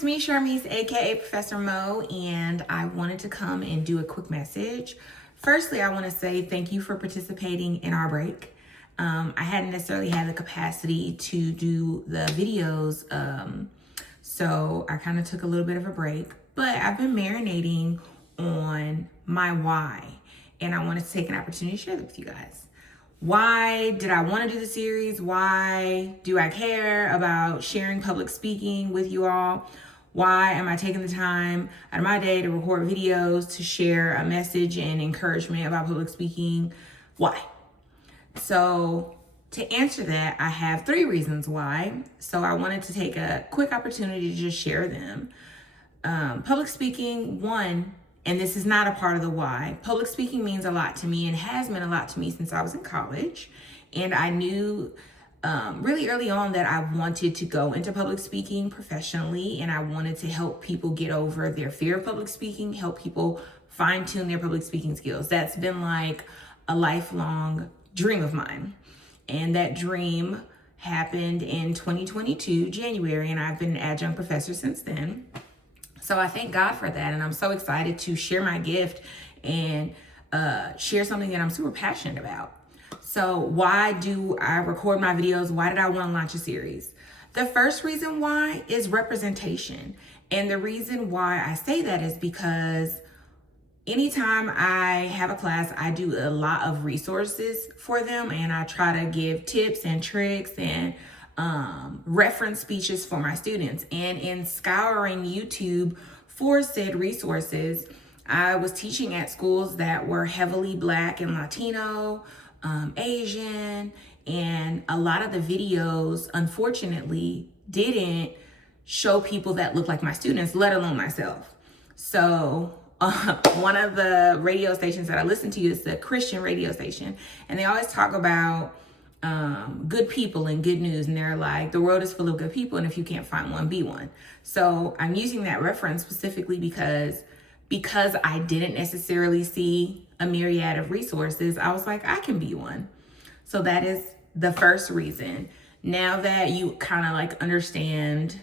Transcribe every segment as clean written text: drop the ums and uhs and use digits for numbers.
it's me, Sharmise, aka Professor Mo, and I wanted to come and do a quick message. Firstly, I want to say thank you for participating in our break. I hadn't necessarily had the capacity to do the videos, so I kind of took a little bit of a break, but I've been marinating on my why, and I wanted to take an opportunity to share that with you guys. Why did I want to do the series? Why do I care about sharing public speaking with you all? Why am I taking the time out of my day to record videos to share a message and encouragement about public speaking? Why? So to answer that, I have 3 reasons why. So I wanted to take a quick opportunity to just share them. Public speaking, one, and this is not a part of the why. Public speaking means a lot to me and has meant a lot to me since I was in college. And I knew really early on that I wanted to go into public speaking professionally, and I wanted to help people get over their fear of public speaking, help people fine tune their public speaking skills. That's been like a lifelong dream of mine. And that dream happened in 2022, January, and I've been an adjunct professor since then. So I thank God for that, and I'm so excited to share my gift and share something that I'm super passionate about. So why do I record my videos? Why did I want to launch a series? The first reason why is representation. And the reason why I say that is because anytime I have a class, I do a lot of resources for them, and I try to give tips and tricks and reference speeches for my students. And in scouring YouTube for said resources, I was teaching at schools that were heavily Black and Latino, Asian, and a lot of the videos, unfortunately, didn't show people that look like my students, let alone myself. So one of the radio stations that I listen to is the Christian radio station, and they always talk about good people and good news, and they're like, the world is full of good people, and if you can't find one, be one. So I'm using that reference specifically because I didn't necessarily see a myriad of resources. I was like, I can be one. So that is the first reason. Now that you kind of like understand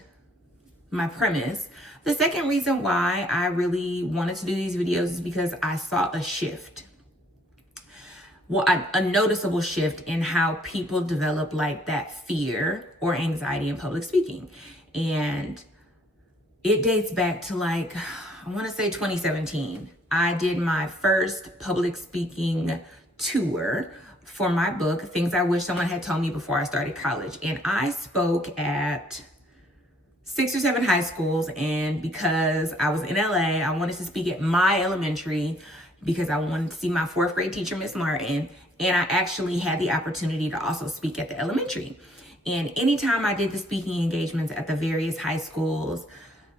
my premise, the second reason why I really wanted to do these videos is because I saw a shift. Well, a noticeable shift in how people develop like that fear or anxiety in public speaking. And it dates back to like, I want to say 2017. I did my first public speaking tour for my book, Things I Wish Someone Had Told Me Before I Started College. And I spoke at 6 or 7 high schools. And because I was in LA, I wanted to speak at my elementary because I wanted to see my 4th grade teacher, Miss Martin. And I actually had the opportunity to also speak at the elementary. And anytime I did the speaking engagements at the various high schools,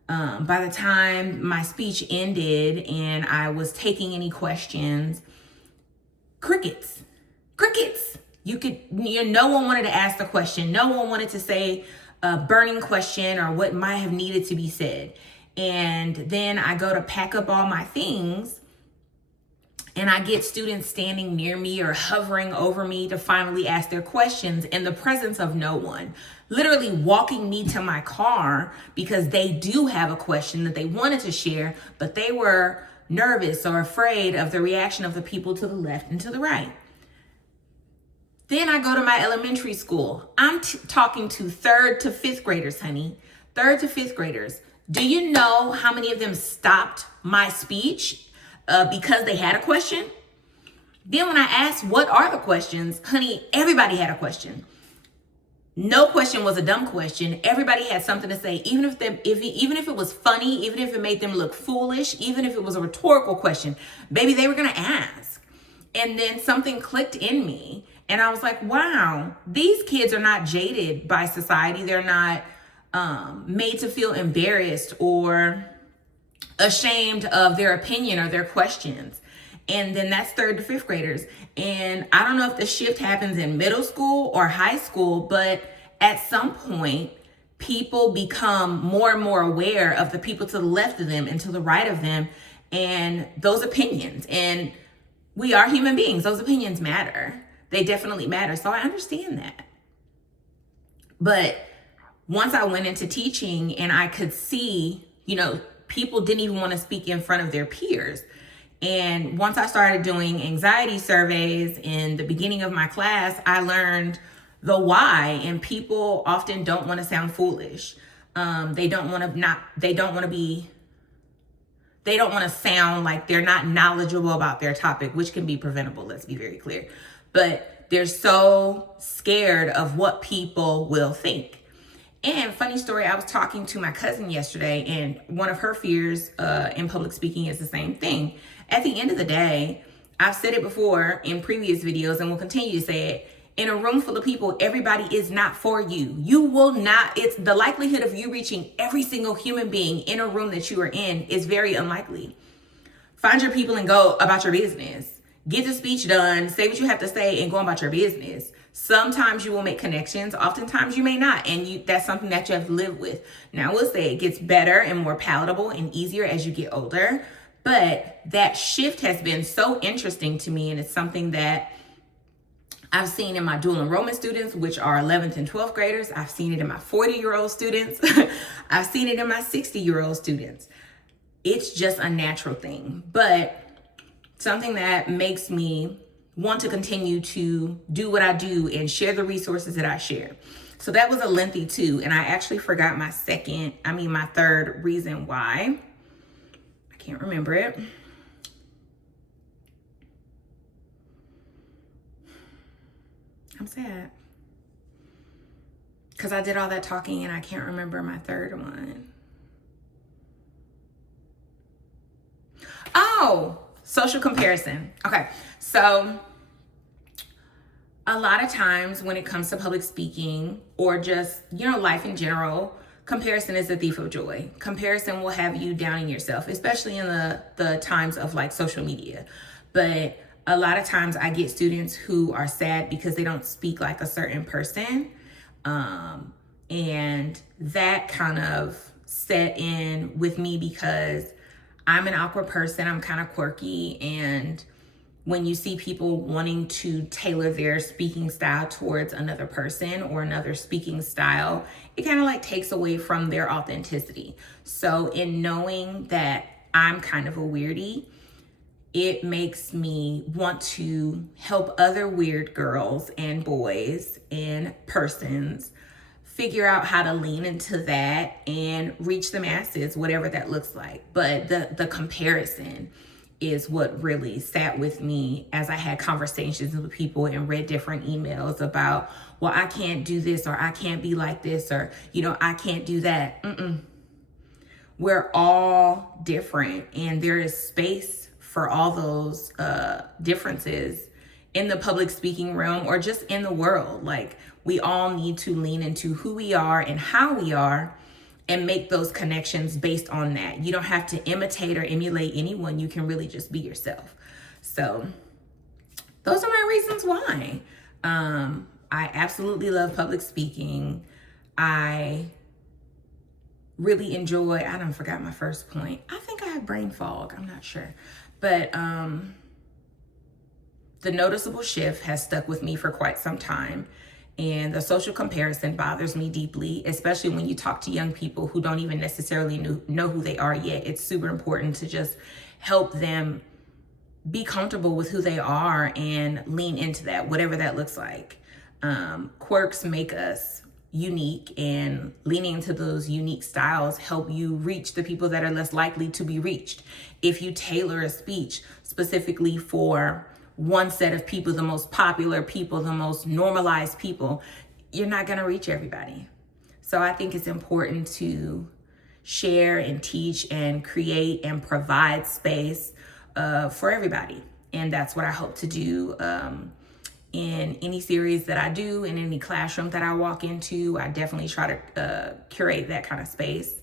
by the time my speech ended and I was taking any questions, crickets. No one wanted to ask the question. No one wanted to say a burning question or what might have needed to be said. And then I go to pack up all my things, and I get students standing near me or hovering over me to finally ask their questions in the presence of no one, literally walking me to my car because they do have a question that they wanted to share, but they were nervous or afraid of the reaction of the people to the left and to the right. Then I go to my elementary school. I'm talking to 3rd to 5th graders, honey. 3rd to 5th graders. Do you know how many of them stopped my speech because they had a question? Then when I asked, what are the questions? Honey, everybody had a question. No question was a dumb question. Everybody had something to say, even if it was funny, even if it made them look foolish, even if it was a rhetorical question, baby, they were going to ask. And then something clicked in me, and I was like, wow, these kids are not jaded by society. They're not made to feel embarrassed or ashamed of their opinion or their questions. And then that's 3rd to 5th graders. And I don't know if the shift happens in middle school or high school, but at some point, people become more and more aware of the people to the left of them and to the right of them and those opinions. And we are human beings. Those opinions matter. They definitely matter. So I understand that. But once I went into teaching and I could see, people didn't even want to speak in front of their peers. And once I started doing anxiety surveys in the beginning of my class, I learned the why. And people often don't want to sound foolish. They don't want to sound like they're not knowledgeable about their topic, which can be preventable. Let's be very clear. But they're so scared of what people will think. And funny story, I was talking to my cousin yesterday, and one of her fears in public speaking is the same thing. At the end of the day, I've said it before in previous videos and will continue to say it. In a room full of people, everybody is not for you. You will not, it's the likelihood of you reaching every single human being in a room that you are in is very unlikely. Find your people and go about your business. Get the speech done, say what you have to say, and go about your business. Sometimes you will make connections, oftentimes you may not, and that's something that you have to live with. Now, I will say it gets better and more palatable and easier as you get older, but that shift has been so interesting to me, and it's something that I've seen in my dual enrollment students, which are 11th and 12th graders. I've seen it in my 40-year-old students. I've seen it in my 60-year-old students. It's just a natural thing, but something that makes me want to continue to do what I do and share the resources that I share. So that was a lengthy too. And I actually forgot my third reason why. I can't remember it. I'm sad because I did all that talking and I can't remember my third one. Oh, social comparison. Okay, so a lot of times when it comes to public speaking or just, life in general, comparison is the thief of joy. Comparison will have you downing yourself, especially in the times of like social media. But a lot of times I get students who are sad because they don't speak like a certain person. And that kind of set in with me because I'm an awkward person. I'm kind of quirky. And when you see people wanting to tailor their speaking style towards another person or another speaking style, it kind of like takes away from their authenticity. So in knowing that I'm kind of a weirdie, it makes me want to help other weird girls and boys and persons figure out how to lean into that and reach the masses, whatever that looks like. But the comparison is what really sat with me as I had conversations with people and read different emails about, well, I can't do this, or I can't be like this, or, I can't do that. We're all different, and there is space for all those differences in the public speaking realm or just in the world. Like, we all need to lean into who we are and how we are and make those connections based on that. You don't have to imitate or emulate anyone. You can really just be yourself. So those are my reasons why. I absolutely love public speaking. I really enjoy, I don't forgot my first point. I think I have brain fog. I'm not sure. But the noticeable shift has stuck with me for quite some time. And the social comparison bothers me deeply, especially when you talk to young people who don't even necessarily know who they are yet. It's super important to just help them be comfortable with who they are and lean into that, whatever that looks like. Quirks make us unique, and leaning into those unique styles help you reach the people that are less likely to be reached. If you tailor a speech specifically for one set of people, the most popular people, the most normalized people, you're not going to reach everybody. So I think it's important to share and teach and create and provide space for everybody. And that's what I hope to do in any series that I do, in any classroom that I walk into. I definitely try to curate that kind of space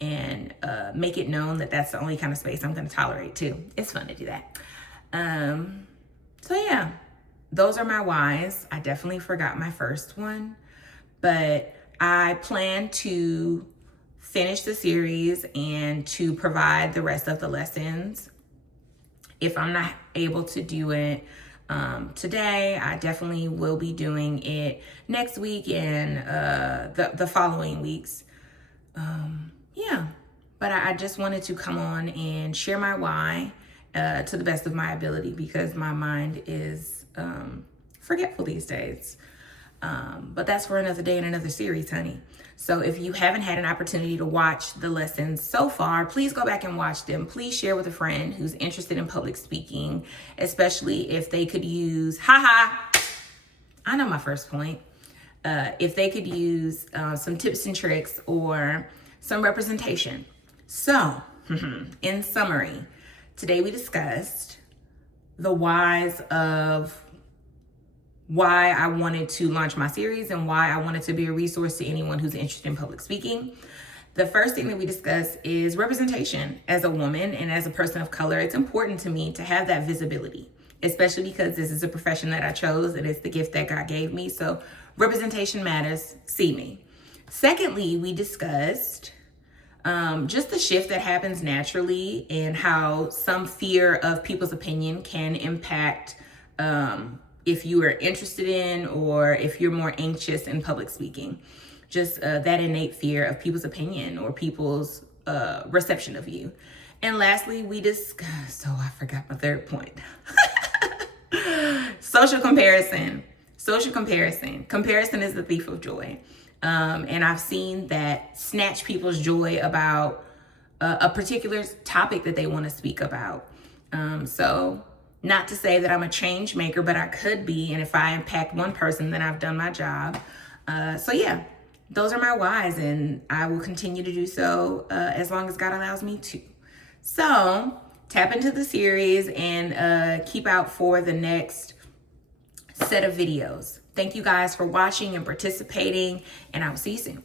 and make it known that that's the only kind of space I'm going to tolerate too. It's fun to do that. So yeah, those are my whys. I definitely forgot my first one, but I plan to finish the series and to provide the rest of the lessons. If I'm not able to do it today. I definitely will be doing it next week and the following weeks. Yeah, but I just wanted to come on and share my why to the best of my ability, because my mind is forgetful these days. But that's for another day and another series, honey. So if you haven't had an opportunity to watch the lessons so far, please go back and watch them. Please share with a friend who's interested in public speaking, especially if they could use, I know my first point. If they could use some tips and tricks or some representation. So, in summary, today we discussed the whys of why I wanted to launch my series and why I wanted to be a resource to anyone who's interested in public speaking. The first thing that we discussed is representation. As a woman and as a person of color, it's important to me to have that visibility, especially because this is a profession that I chose and it's the gift that God gave me. So representation matters. See me. Secondly, we discussed just the shift that happens naturally and how some fear of people's opinion can impact if you are interested in or if you're more anxious in public speaking. Just that innate fear of people's opinion or people's reception of you. And lastly, we discussed, I forgot my third point. Social comparison. Social comparison. Comparison is the thief of joy. And I've seen that snatch people's joy about a particular topic that they want to speak about. So not to say that I'm a change maker, but I could be. And if I impact one person, then I've done my job. So yeah, those are my whys, and I will continue to do so as long as God allows me to. So tap into the series and keep out for the next set of videos. Thank you guys for watching and participating, and I will see you soon.